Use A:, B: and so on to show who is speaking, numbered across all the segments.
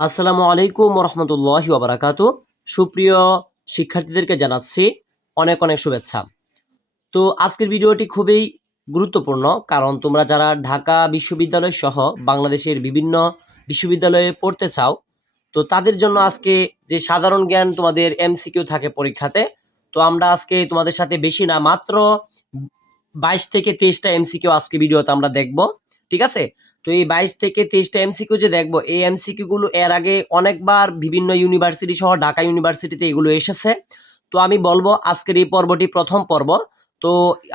A: আসসালামু আলাইকুম রহমতুল্লাহি ওবরাকাতু। সুপ্রিয় শিক্ষার্থীদেরকে জানাচ্ছি অনেক অনেক শুভেচ্ছা। তো আজকের ভিডিওটি খুবই গুরুত্বপূর্ণ, কারণ তোমরা যারা ঢাকা বিশ্ববিদ্যালয় সহ বাংলাদেশের বিভিন্ন বিশ্ববিদ্যালয়ে পড়তে চাও, তো তাদের জন্য আজকে যে সাধারণ জ্ঞান তোমাদের এমসিকিউ থাকে পরীক্ষাতে, তো আমরা আজকে তোমাদের সাথে বেশি না, মাত্র বাইশ থেকে তেইশটা এমসিকিউ আজকে ভিডিওতে আমরা দেখব, ঠিক আছে? তো এই বাইশ থেকে তেইশটা এমসিকিউ যে দেখব এই এমসিকিউ গুলো এর আগে অনেকবার বিভিন্ন ইউনিভার্সিটি সহ ঢাকা ইউনিভার্সিটিতে এগুলো এসেছে। তো আমি বলব আজকের এই পর্বটি প্রথম পর্ব। তো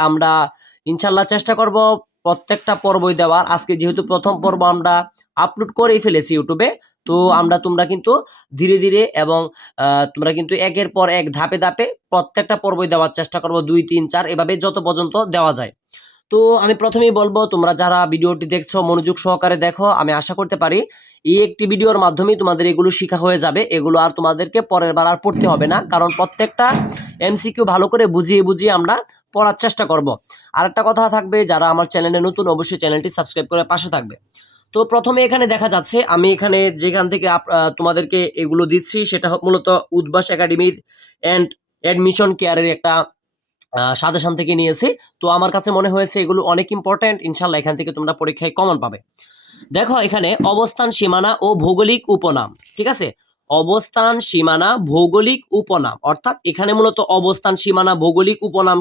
A: আমরা ইনশাল্লাহ চেষ্টা করব প্রত্যেকটা পর্বই দেওয়ার। আজকে যেহেতু প্রথম পর্ব আমরা আপলোড করেই ফেলেছি ইউটিউবে তো আমরা তোমরা কিন্তু ধীরে ধীরে এবং তোমরা কিন্তু একের পর এক ধাপে ধাপে প্রত্যেকটা পর্বই দেওয়ার চেষ্টা করব। দুই তিন চার এভাবে যত পর্যন্ত দেওয়া যায়। তো আমি প্রথমেই বলব, তোমরা যারা ভিডিওটি দেখছ, মনোযোগ সহকারে দেখো, আমি আশা করতে পারি এই একটি ভিডিওর মাধ্যমেই তোমাদের এগুলো শেখা হয়ে যাবে। এগুলো আর তোমাদেরকে পরের বার আর পড়তে হবে না, কারণ প্রত্যেকটা এমসিকিউ ভালো করে বুঝিয়ে বুঝিয়ে আমরা পড়ার চেষ্টা করব। আর একটা কথা থাকবে, যারা আমার চ্যানেলে নতুন, অবশ্যই চ্যানেলটি সাবস্ক্রাইব করে পাশে থাকবে। তো প্রথমে এখানে দেখা যাচ্ছে, আমি এখানে যেখান থেকে তোমাদেরকে এগুলো দিচ্ছি, সেটা মূলত উদ্ভাস একাডেমি অ্যান্ড অ্যাডমিশন কেয়ারের একটা সাজেশন থেকে নিয়েছি। তো আমার কাছে মনে হয়েছে এগুলো অনেক ইম্পর্ট্যান্ট ইনশাল্লাহ এখান থেকে তোমরা পরীক্ষায় কমন পাবে। দেখো এখানে অবস্থান, সীমানা ও ভৌগোলিক উপনাম, ঠিক আছে? অবস্থান, সীমানা, ভৌগোলিক উপনাম, অর্থাৎ এখানে মূলত অবস্থান, সীমানা, ভৌগোলিক উপনাম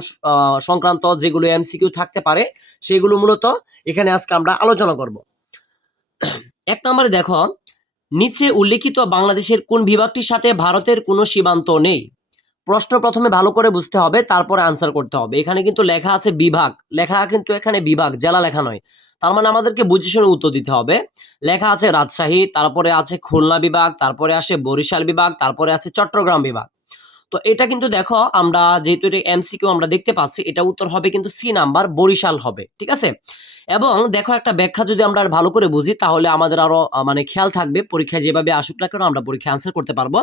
A: সংক্রান্ত যেগুলো এমসিকিউ থাকতে পারে, সেগুলো মূলত এখানে আজকে আমরা আলোচনা করব। এক নম্বরে দেখো, নিচে উল্লেখিত বাংলাদেশের কোন বিভাগটির সাথে ভারতের কোনো সীমান্ত নেই? প্রশ্ন প্রথমে ভালো করে বুঝতে হবে, তারপরে আনসার করতে হবে। এখানে কিন্তু লেখা আছে বিভাগ। লেখা কিন্তু এখানে বিভাগ, জেলা লেখা নয়। তার মানে আমাদেরকে বুঝে শুনে উত্তর দিতে হবে। লেখা আছে রাজশাহী, তারপরে আছে খুলনা বিভাগ, তারপরে আসে বরিশাল বিভাগ, তারপরে আছে চট্টগ্রাম বিভাগ। তো এটা কিন্তু দেখো, আমরা যেহেতু এটা এমসিকিউ আমরা দেখতে পাচ্ছি, এটা উত্তর হবে কিন্তু সি নাম্বার বরিশাল হবে, ঠিক আছে? এবং দেখো একটা ব্যাখ্যা যদি আমরা ভালো করে বুঝি, তাহলে আমাদের আরও মানে খেয়াল থাকবে পরীক্ষায় যেভাবে আসুক না কেন আমরা পরীক্ষা আনসার করতে পারব।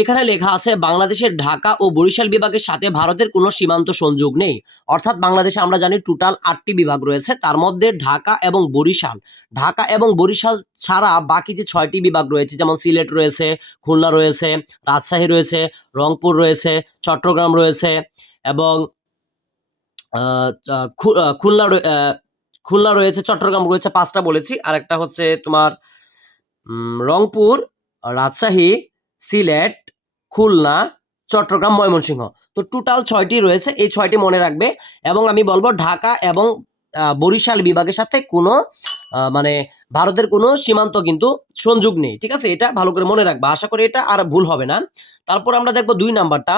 A: এখানে লেখা আছে, বাংলাদেশের ঢাকা ও বরিশাল বিভাগের সাথে ভারতের কোনো সীমান্ত সংযোগ নেই। অর্থাৎ বাংলাদেশে আমরা জানি টোটাল আটটি বিভাগ রয়েছে, তার মধ্যে ঢাকা এবং বরিশাল। ঢাকা এবং বরিশাল ছাড়া বাকি যে ছয়টি বিভাগ রয়েছে, যেমন সিলেট রয়েছে, খুলনা রয়েছে, রাজশাহী রয়েছে, রংপুর রয়েছে, চট্টগ্রাম রয়েছে এবং খুলনা খুলনা রয়েছে, চট্টগ্রাম রয়েছে, পাঁচটা বলেছি। আর একটা হচ্ছে তোমার রংপুর, রাজশাহী, সিলেট, খুলনা, চট্টগ্রাম, ময়মনসিংহ। তো টোটাল ছয়টি রয়েছে, এই ছয়টি মনে রাখবে। এবং আমি বলব ঢাকা এবং বরিশাল বিভাগের সাথে কোনো মানে ভারতের কোনো সীমান্ত কিন্তু সংযোগ নেই, ঠিক আছে? এটা ভালো করে মনে রাখবা। আশা করি এটা আর ভুল হবে না। তারপর আমরা দেখব দুই নাম্বারটা।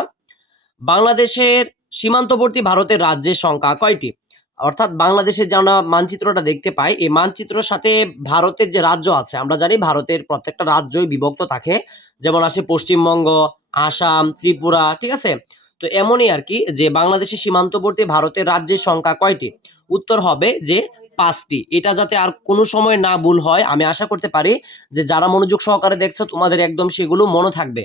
A: বাংলাদেশের সীমান্তবর্তী ভারতের রাজ্যের সংখ্যা কয়টি? অর্থাৎ বাংলাদেশের যে আমরা মানচিত্রটা দেখতে পাই, এই মানচিত্রের সাথে ভারতের যে রাজ্য আছে, আমরা জানি ভারতের প্রত্যেকটা রাজ্যই বিভক্ত থাকে। যেমন আসে পশ্চিমবঙ্গ, আসাম, ত্রিপুরা, ঠিক আছে? তো এমনই আর কি যে বাংলাদেশের সীমান্তবর্তী ভারতের রাজ্যের সংখ্যা কয়টি? উত্তর হবে যে পাঁচটি। এটা যাতে আর কোনো সময় না ভুল হয়, আমি আশা করতে পারি যে যারা মনোযোগ সহকারে দেখছ, তোমাদের একদম সেগুলো মনে থাকবে।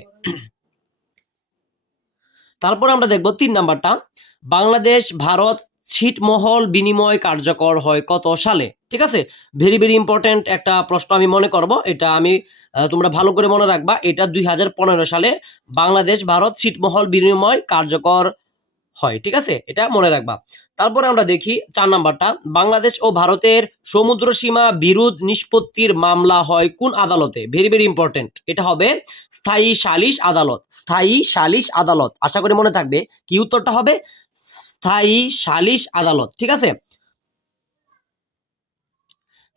A: তারপর আমরা দেখব তিন নাম্বারটা। বাংলাদেশ, ভারত ছিটমহল বিনিময় কার্যকর হয় কত সালে? ঠিক আছে? ভেরি ভেরি ইম্পর্টেন্ট একটা প্রশ্ন আমি মনে করব। এটা আমি তোমরা ভালো করে মনে রাখবা। এটা দুই হাজার পনেরো সালে বাংলাদেশ ভারত ছিটমহল বিনিময় কার্যকর হয়, ঠিক আছে? এটা মনে রাখবা। তারপরে আমরা দেখি চার নাম্বারটা। বাংলাদেশ ও ভারতের সমুদ্র সীমা বিরোধ নিষ্পত্তির মামলা হয় কোন আদালতে? ভেরি ভেরি ইম্পর্টেন্ট এটা হবে স্থায়ী সালিশ আদালত। স্থায়ী সালিশ আদালত। আশা করি মনে থাকবে। কি উত্তরটা হবে? স্থায়ী সালিশ আদালত, ঠিক আছে?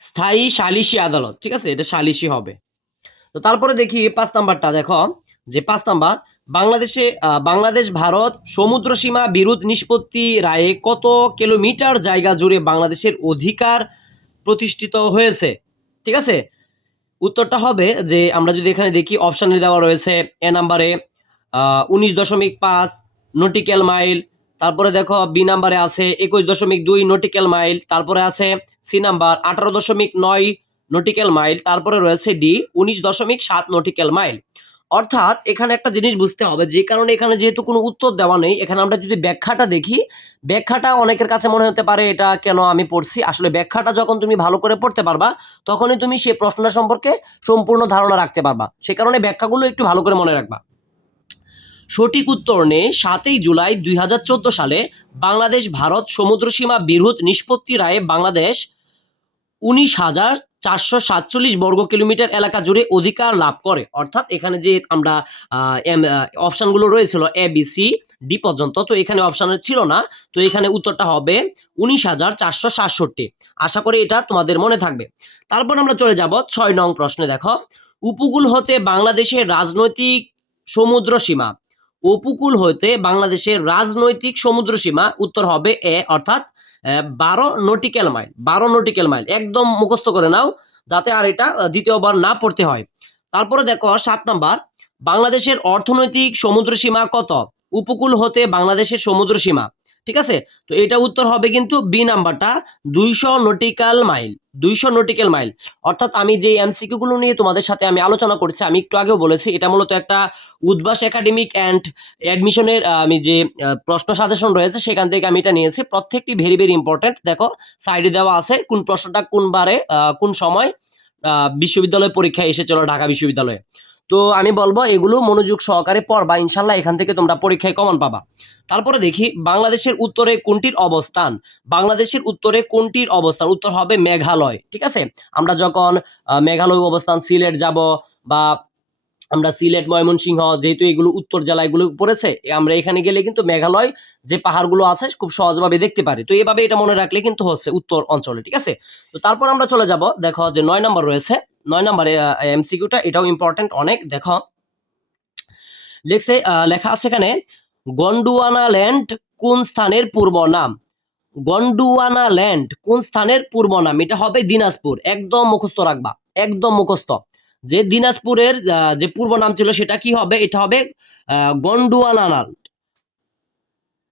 A: স্থায়ী সালিশি আদালত, ঠিক আছে? এটা সালিশি হবে। তো তারপরে দেখি পাঁচ নাম্বারটা, দেখো। যে পাঁচ নাম্বার বাংলাদেশে বাংলাদেশ, ভারত, সমুদ্র সীমা বিরোধ নিষ্পত্তি রায়ে কত কিলোমিটার জায়গা জুড়ে বাংলাদেশের অধিকার প্রতিষ্ঠিত হয়েছে? ঠিক আছে? উত্তরটা হবে যে আমরা যদি এখানে দেখি অপশানে দেওয়া রয়েছে এ নাম্বারে উনিশ দশমিক পাঁচ নটিক্যাল মাইল, তারপরে দেখো বি নাম্বারে আছে একুশ দশমিক দুই নটিক্যাল মাইল, তারপরে আছে সি নাম্বার আঠারো দশমিক নয় নটিক্যাল মাইল, তারপরে রয়েছে ডি উনিশ দশমিক সাত নটিক্যাল মাইল। অর্থাৎ এখানে একটা জিনিস বুঝতে হবে, যে কারণে এখানে যেহেতু কোনো উত্তর দেওয়া নেই, এখানে আমরা যদি ব্যাখ্যাটা দেখি, ব্যাখ্যাটা অনেকের কাছে মনে হতে পারে এটা কেন আমি পড়ছি, আসলে ব্যাখ্যাটা যখন তুমি ভালো করে পড়তে পারবা, তখনই তুমি সেই প্রশ্নটা সম্পর্কে সম্পূর্ণ ধারণা রাখতে পারবা, সে কারণে ব্যাখ্যাগুলো একটু ভালো করে মনে রাখবা। সঠিক উত্তর নেই সাতই জুলাই দুই হাজার চোদ্দ সালে বাংলাদেশ ভারত সমুদ্রসীমা বিরোধ নিষ্পত্তি রায়ে বাংলাদেশ উনিশ হাজার চারশো সাতচল্লিশ বর্গ কিলোমিটার এলাকা জুড়ে অধিকার লাভ করে। অর্থাৎ এখানে যে আমরা অপশানগুলো রয়েছিল এ বি সি ডি পর্যন্ত, তো এখানে অপশান ছিল না। তো এখানে উত্তরটা হবে উনিশ হাজার চারশো সাতষট্টি। আশা করি এটা তোমাদের মনে থাকবে। তারপর আমরা চলে যাব ছয় নং প্রশ্নে, দেখো। উপকূল হতে বাংলাদেশের রাজনৈতিক সমুদ্র সীমা। উপকূল হতে বাংলাদেশের রাজনৈতিক সমুদ্র সীমা, উত্তর হবে এ অর্থাৎ বারো নটিক্যাল মাইল বারো নটিক্যাল মাইল একদম মুখস্থ করে নাও, যাতে আর এটা দ্বিতীয়বার না পড়তে হয়। তারপরে দেখো, সাত নাম্বার, বাংলাদেশের অর্থনৈতিক সমুদ্র সীমা কত? উপকূল হতে বাংলাদেশের সমুদ্র সীমা, ঠিক আছে? তো এটা উত্তর হবে কিন্তু বি নাম্বারটা, দুইশো নটিক্যাল মাইল দুইশো নটিক্যাল মাইল অর্থাৎ আমি যে এমসিকিউ গুলো নিয়ে তোমাদের সাথে আমি আলোচনা করছি, আমি একটু আগেও বলেছি, এটা মূলত একটা উদ্বাস একাডেমিক অ্যান্ড অ্যাডমিশনের আমি যে প্রশ্ন সাজেশন রয়েছে, সেখান থেকে আমি এটা নিয়েছি। প্রত্যেকটি ভেরি ভেরি ইম্পর্টেন্ট দেখো সাইডে দেওয়া আছে কোন প্রশ্নটা কোন বারে কোন সময় বিশ্ববিদ্যালয় পরীক্ষায় এসেছিল ঢাকা বিশ্ববিদ্যালয়ে। তো আমি বলব এগুলো মনোযোগ সহকারে পড়বা, ইনশাল্লাহ এখান থেকে তোমরা পরীক্ষায় কমন পাবা। তারপরে দেখি, বাংলাদেশের উত্তরে কোনটির অবস্থান? বাংলাদেশের উত্তরে কোনটির অবস্থান? উত্তর হবে মেঘালয়, ঠিক আছে? আমরা যখন মেঘালয় অবস্থান, সিলেট যাব বা আমরা সিলেট, ময়মনসিংহ, যেহেতু এগুলো উত্তর জেলাগুলো পড়েছে আমরা এখানে গেলে কিন্তু মেঘালয় যে পাহাড়গুলো আছে খুব সহজভাবে দেখতে পারি। তো এভাবে এটা মনে রাখলে কিন্তু হচ্ছে উত্তর অঞ্চলে, ঠিক আছে? তো তারপর আমরা চলে যাব, দেখো যে নয় নম্বর রয়েছে। নয় নম্বরে এমসিকিউটা এটাও ইম্পর্টেন্ট অনেক, দেখো। লেখছে লেখা আছে এখানে, গন্ডুয়ানা ল্যান্ড কোন স্থানের পূর্ব নাম? গন্ডুয়ানা ল্যান্ড কোন স্থানের পূর্ব নাম? এটা হবে দিনাজপুর। একদম মুখস্থ রাখবা। একদম মুখস্থ। যে দিনাজপুরের যে পূর্ব নাম ছিল, সেটা কি হবে? এটা হবে গন্ডুয়ানা ল্যান্ড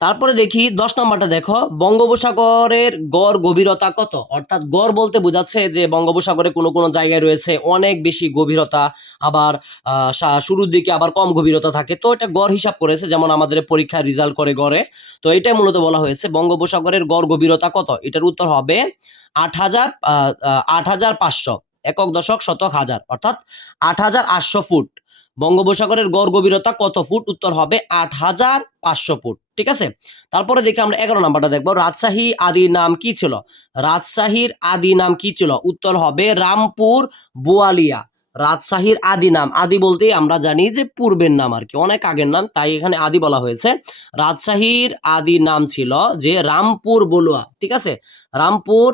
A: তারপরে দেখি দশ নম্বরটা দেখো, বঙ্গোপসাগরের গড় গভীরতা কত? অর্থাৎ গড় বলতে বোঝাচ্ছে যে বঙ্গোপসাগরে কোনো কোনো জায়গায় রয়েছে অনেক বেশি গভীরতা, আবার শুরুর দিকে আবার কম গভীরতা থাকে। তো এটা গড় হিসাব করেছে, যেমন আমাদের পরীক্ষার রেজাল্ট করে গড়ে। তো এটাই মূলত বলা হয়েছে, বঙ্গোপসাগরের গড় গভীরতা কত? এটার উত্তর হবে আট হাজার আট হাজার পাঁচশো, একক দশক শতক হাজার, অর্থাৎ আট হাজার আটশো ফুট। বঙ্গোপসাগরের গড় গভীরতা কত ফুট? উত্তর হবে আট হাজার পাঁচশো ফুট, ঠিক আছে? তারপরে দেখি আমরা এগারো নাম্বারটা দেখব। রাজশাহী আদি নাম কি ছিল? রাজশাহীর আদি নাম কি ছিল? উত্তর হবে রামপুর বোয়ালিয়া। রাজশাহীর আদি নাম, আদি বলতে আমরা জানি যে পূর্বের নাম আর কি, অনেক আগের নাম, তাই এখানে আদি বলা হয়েছে। রাজশাহীর আদি নাম ছিল যে রামপুর বলুয়া, ঠিক আছে? রামপুর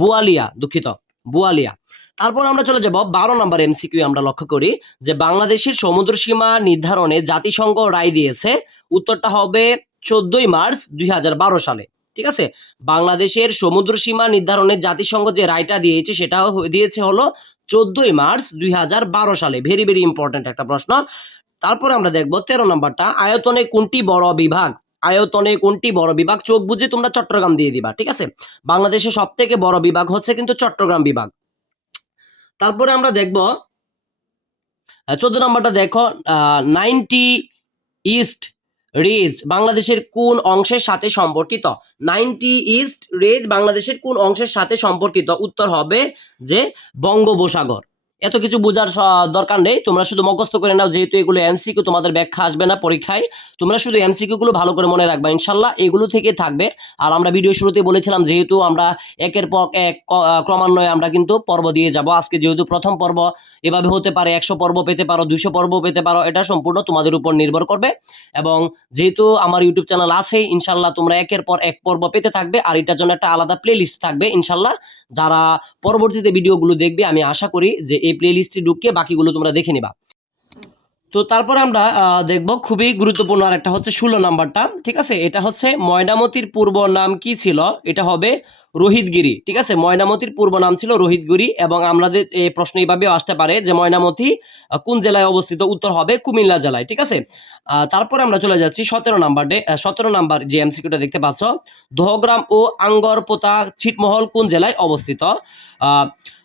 A: বোয়ালিয়া, দুঃখিত, বোয়ালিয়া। তারপর আমরা চলে যাব বারো নম্বর এমসিকিউ আমরা লক্ষ্য করি যে বাংলাদেশের সমুদ্র সীমা নির্ধারণে জাতিসংঘ রায় দিয়েছে। উত্তরটা হবে চোদ্দই মার্চ দুই হাজার বারো সালে, ঠিক আছে? বাংলাদেশের সমুদ্র সীমা নির্ধারণে জাতিসংঘ যে রায়টা দিয়েছে সেটা দিয়েছে হলো চোদ্দই মার্চ দুই হাজার বারো সালে। ভেরি ভেরি ইম্পর্ট্যান্ট একটা প্রশ্ন। তারপরে আমরা দেখব তেরো নম্বরটা, আয়তনে কোনটি বড় বিভাগ? আয়তনে কোনটি বড় বিভাগ? চোখ বুঝে তোমরা চট্টগ্রাম দিয়ে দিবা, ঠিক আছে? বাংলাদেশের সব থেকে বড় বিভাগ হচ্ছে কিন্তু চট্টগ্রাম বিভাগ। তারপরে আমরা দেখব চোদ্দ নম্বরটা দেখো নাইনটি ইস্ট রেজ বাংলাদেশের কোন অংশের সাথে সম্পর্কিত? নাইনটি ইস্ট রেজ বাংলাদেশের কোন অংশের সাথে সম্পর্কিত? উত্তর হবে যে বঙ্গোপসাগর। এত কিছু বোঝার দরকার নেই। তোমরা শুধু মুখস্থ করে নাও যেহেতু এগুলো এমসিকিউ তোমাদের ব্যাখ্যা আসবে না পরীক্ষায়। তোমরা শুধু এমসিকিউ গুলো ভালো করে মনে রাখবা। ইনশাল্লাহ এগুলো থেকে থাকবে। আর আমরা ভিডিও শুরুতে বলেছিলাম যেহেতু আমরা একের পর এক ক্রমান্বয়ে আমরা কিন্তু পর্ব দিয়ে যাব। আজকে যেহেতু প্রথম পর্ব, এভাবে হতে পারে একশো পর্ব পেতে পারো, দুশো পর্ব পেতে পারো, এটা সম্পূর্ণ তোমাদের উপর নির্ভর করবে। এবং যেহেতু আমার ইউটিউব চ্যানেল আছে ইনশাল্লাহ তোমরা একের পর এক পর্ব পেতে থাকবে। আর এটার জন্য একটা আলাদা প্লে লিস্ট থাকবে ইনশাল্লাহ যারা পরবর্তীতে ভিডিওগুলো দেখবে, আমি আশা করি যে এই প্লে লিস্টে ঢুকিয়ে বাকিগুলো তোমরা দেখে নিবা। তো তারপরে আমরা দেখব খুবই গুরুত্বপূর্ণ আর একটা হচ্ছে ষোলো নাম্বারটা, ঠিক আছে? এটা হচ্ছে ময়নামতির পূর্ব নাম কি ছিল? এটা হবে রোহিতগিরি, ঠিক আছে? ময়নামতির পূর্ব নাম ছিল রোহিতগিরি এবং আমাদের এই প্রশ্ন এইভাবেও আসতে পারে যে ময়নামতি কোন জেলায় অবস্থিত? উত্তর হবে কুমিল্লা জেলায়, ঠিক আছে? তারপরে আমরা চলে যাচ্ছি সতেরো নাম্বারে সতেরো নাম্বার যে এমসিকিউটা দেখতে পাচ্ছ দহগ্রাম ও আঙ্গরপোতা ছিটমহল কোন জেলায় অবস্থিত?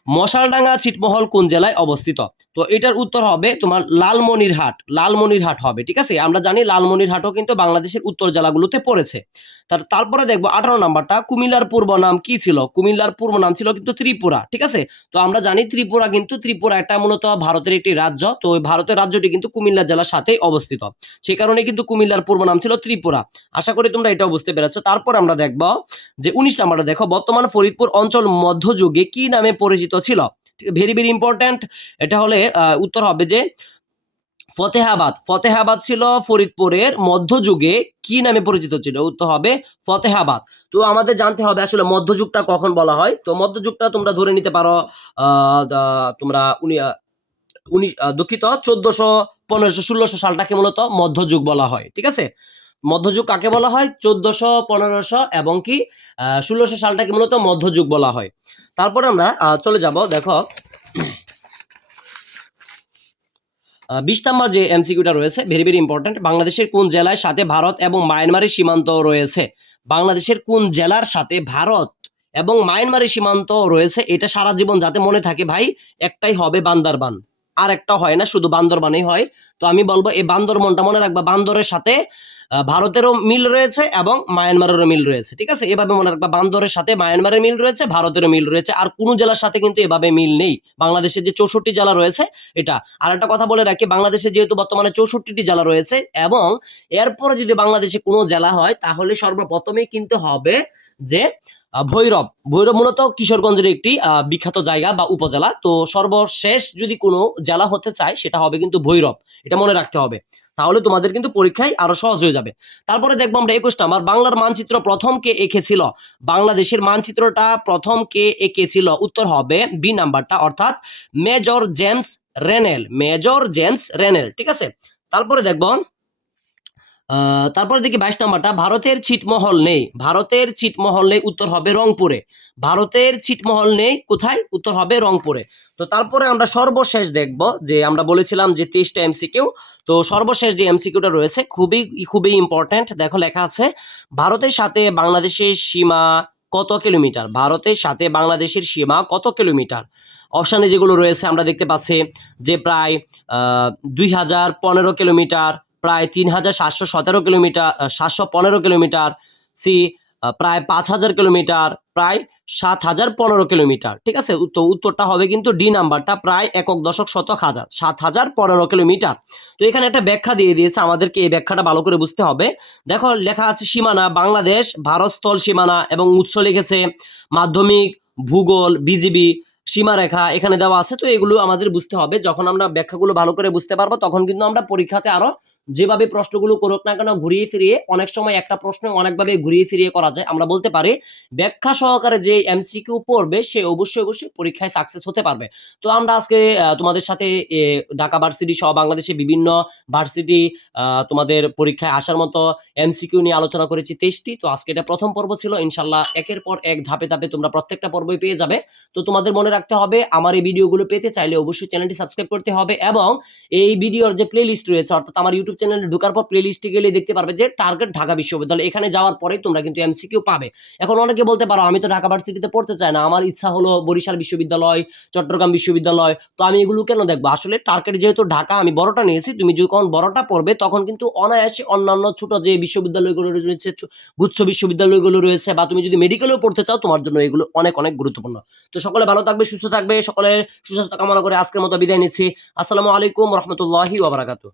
A: মশালডাঙ্গা ছিটমহল কোন জেলায় অবস্থিত? তো এটার উত্তর হবে তোমার লালমনিরহাট লালমনিরহাট হবে, ঠিক আছে? আমরা জানি লালমনিরহাটও কিন্তু বাংলাদেশের উত্তর জেলাগুলোতে পড়েছে। তার, তারপরে দেখব আঠারো নাম্বারটা, কুমিল্লার পূর্ব নাম কি ছিল? কুমিল্লার পূর্ব নাম ছিল কিন্তু ত্রিপুরা, ঠিক আছে? তো আমরা জানি ত্রিপুরা কিন্তু, ত্রিপুরা একটা মূলত ভারতের একটি রাজ্য, তো ওই ভারতের রাজ্যটি কিন্তু কুমিল্লা জেলার সাথেই অবস্থিত। সে কারণে কিন্তু কুমিল্লার পূর্ব নাম ছিল ত্রিপুরা। আশা করি তোমরা এটাও বুঝতে পেরেছ। তারপর আমরা দেখব যে উনিশ নাম্বারটা দেখো, বর্তমান ফরিদপুর অঞ্চল মধ্যযুগে কি নামে পরিচিত ছিল? ভেরি ভেরি ইম্পর্ট্যান্ট এটা হলে উত্তর হবে যে ফতেহাবাদ। ফতেহাবাদ ছিল ফরিদপুরের মধ্যযুগে কি নামে পরিচিত ছিল? উত্তর হবে ফতেহাবাদ। তো আমাদের জানতে হবে আসলে মধ্যযুগটা কখন বলা হয়? তো মধ্যযুগটা তোমরা ধরে নিতে পারো তোমরা উনি, উনিশ দুঃখিত, চোদ্দশো, পনেরোশো, ষোলোশো সালটাকে মূলত মধ্যযুগ বলা হয়। ঠিক আছে? মধ্যযুগ কাকে বলা হয়? চোদ্দশো, পনেরোশো এবং কি ষোলোশো সালটাকে মূলত মধ্যযুগ বলা হয়। তারপর আমরা চলে যাব, দেখো। বিশ যে এমসিকিউটা রয়েছে ভেরি ভেরি ইম্পর্টেন্ট বাংলাদেশের কোন জেলায় সাথে ভারত এবং মায়ানমারের সীমান্ত রয়েছে? বাংলাদেশের কোন জেলার সাথে ভারত এবং মায়ানমারের সীমান্ত রয়েছে? এটা সারা জীবন যাতে মনে থাকে, ভাই, একটাই হবে বান্দরবান। আর একটা হয় না, শুধু বান্দরবানই হয়। তো আমি বলব, এই বান্দরবনটা মনে রাখবা, বান্দরের সাথে ভারতেরও মিল রয়েছে এবং মায়ানমারেরও মিল রয়েছে, ঠিক আছে? এভাবে মনে রাখবা, বান্দরের সাথে মায়ানমারের মিল রয়েছে, ভারতেরও মিল রয়েছে, আর কোনো জেলার সাথে কিন্তু এভাবে মিল নেই। বাংলাদেশের যে চৌষট্টি জেলা রয়েছে, এটা আর একটা কথা বলে রাখি, বাংলাদেশে যেহেতু বর্তমানে চৌষট্টিটি জেলা রয়েছে এবং এরপরে যদি বাংলাদেশে কোনো জেলা হয়, তাহলে সর্বপ্রথমেই কিন্তু হবে যে ভৈরব। ভৈরব মূলত কিশোরগঞ্জের একটি বিখ্যাত জায়গা বা উপজেলা। তো সর্বশেষ যদি কোনো জেলা হতে চায়, সেটা হবে কিন্তু ভৈরব। এটা মনে রাখতে হবে। তাহলে তোমাদের কিন্তু পরীক্ষায় আরও সহজ হয়ে যাবে। তারপরে দেখব আমরা একুশ নাম্বার বাংলার মানচিত্র প্রথম কে এঁকেছিল বাংলাদেশের মানচিত্রটা প্রথম কে এঁকেছিল উত্তর হবে বি নাম্বারটা, অর্থাৎ Major James Rennell. Major James Rennell, ঠিক আছে? তারপরে দেখব তারপরে দেখি বাইশ নাম্বারটা, ভারতের ছিটমহল নেই। ভারতের ছিটমহল নেই, উত্তর হবে রংপুরে। ভারতের ছিটমহল নেই, কোথায়? উত্তর হবে রংপুরে। তো তারপরে আমরা সর্বশেষ দেখব যে আমরা বলেছিলাম যে তেইশটা এমসিকিউ তো সর্বশেষ যে এমসিকিউটা রয়েছে, খুবই খুবই ইম্পর্ট্যান্ট দেখো লেখা আছে, ভারতের সাথে বাংলাদেশের সীমা কত কিলোমিটার? ভারতের সাথে বাংলাদেশের সীমা কত কিলোমিটার? অপশানে যেগুলো রয়েছে, আমরা দেখতে পাচ্ছি যে প্রায় দুই হাজার পনেরো কিলোমিটার। প্রায় তিন হাজার সাতশো সতেরো কিলোমিটার সাতশো পনেরো কিলোমিটার, সি প্রায় পাঁচ হাজার কিলোমিটার, প্রায় সাত হাজার পনেরো কিলোমিটার। ঠিক আছে? তো উত্তরটা হবে কিন্তু ডি নাম্বারটা প্রায় একক দশক শতক হাজার, সাত হাজার পনেরো কিলোমিটার। তো এখানে একটা ব্যাখ্যা দিয়ে দিয়েছে, আমাদেরকে এই ব্যাখ্যাটা ভালো করে বুঝতে হবে। দেখো, লেখা আছে সীমানা, বাংলাদেশ, ভারতস্থল সীমানা এবং উৎস লিখেছে মাধ্যমিক, ভূগোল, বিজিবি, সীমারেখা এখানে দেওয়া আছে। তো এগুলো আমাদের বুঝতে হবে। যখন আমরা ব্যাখ্যাগুলো ভালো করে বুঝতে পারব, তখন কিন্তু আমরা পরীক্ষাতে আরও যেভাবে প্রশ্নগুলো করুক না কেন ঘুরিয়ে ফিরিয়ে অনেক সময় একটা প্রশ্ন অনেকভাবে ঘুরিয়ে ফিরিয়ে করা যায়। আমরা বলতে পারি, ব্যাখ্যা সহকারে যে এমসিকিউ পড়বে সে অবশ্যই অবশ্যই পরীক্ষায় সাকসেস হতে পারবে। তো আমরা আজকে তোমাদের সাথে ঢাকা ভার্সিটি সহ বাংলাদেশে বিভিন্ন ভার্সিটি তোমাদের পরীক্ষায় আসার মতো এমসিকিউ নিয়ে আলোচনা করেছি তেইশটি। তো আজকে এটা প্রথম পর্ব ছিল। ইনশাল্লাহ একের পর এক ধাপে ধাপে তোমরা প্রত্যেকটা পর্বই পেয়ে যাবে। তো তোমাদের মনে রাখতে হবে, আমার এই ভিডিওগুলো পেতে চাইলে অবশ্যই চ্যানেলটি সাবস্ক্রাইব করতে হবে এবং এই ভিডিওর যে প্লে লিস্ট রয়েছে, অর্থাৎ আমার ইউটিউব চ্যানেলে ঢোকার পর প্লে লিস্টে গেলে দেখতে পারবে যে টার্গেট ঢাকা বিশ্ববিদ্যালয়। এখানে যাওয়ার পরে তোমরা কিন্তু এমসিকিউ পাবে। এখন অনেকে বলতে পারো, আমি তো ঢাকা ভার্সিটিতে পড়তে চাই না। আমার ইচ্ছা হলো বরিশাল বিশ্ববিদ্যালয়, চট্টগ্রাম বিশ্ববিদ্যালয়। তো আমি এগুলো কেন দেখব? আসলে টার্গেট যেহেতু ঢাকা, আমি বড়টা নিয়েছি। তুমি যখন বড়টা পড়বে, তখন কিন্তু অনায়াসে অন্যান্য ছোট যে বিশ্ববিদ্যালয়গুলো রয়েছে গুচ্ছ বিশ্ববিদ্যালয়গুলো রয়েছে, বা তুমি যদি মেডিকেলেও পড়তে চাও, তোমার জন্য এগুলো অনেক অনেক গুরুত্বপূর্ণ। তো সকলে ভালো থাকবে, সুস্থ থাকবে। সকলের সুস্বাস্থ্য কামনা করে আজকের মতো বিদায় নিচ্ছি। আসসালামু আলাইকুম রহমতুল্লাহি ওবরাকাতু